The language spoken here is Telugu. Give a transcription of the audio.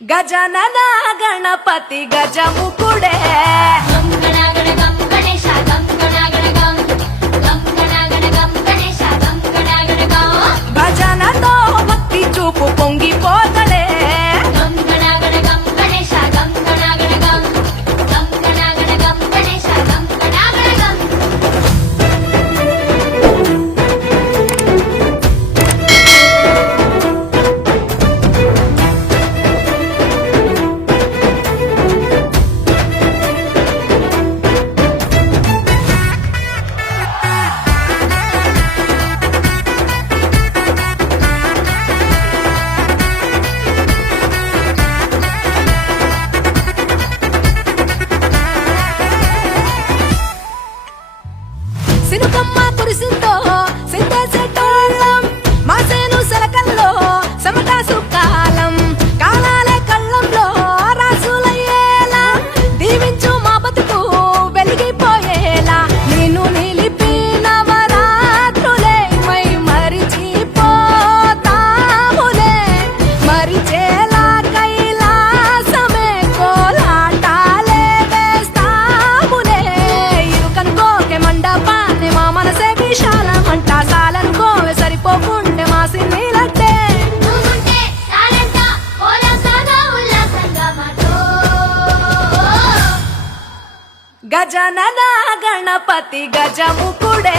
గజనన గణపతి గజముకుడే భజనతో భక్తి చూపు పొంగిపోతలే సినుకమ్మ కురిసిందో సిద్ధేసేటోళ్ళం మాసేను సెలకల్లో సమటాసు కాలం కాలాలే కళ్ళంలో రాసులయ్యేలా దీవించు మా బతుకు వెలిగిపోయేలా నేను నిలిపిన వరాత్రులే మై మరిచిపోతాములే మరిచేలా కైలాసమే కోలాటాలే వేస్తాములే ఇరుకనుకోకే మండప మా మనసే విశాలమంట సాలనుకోవే సరిపోకుంటే మా సిన్నీలట్టే గజనన గణపతి గజముకుడే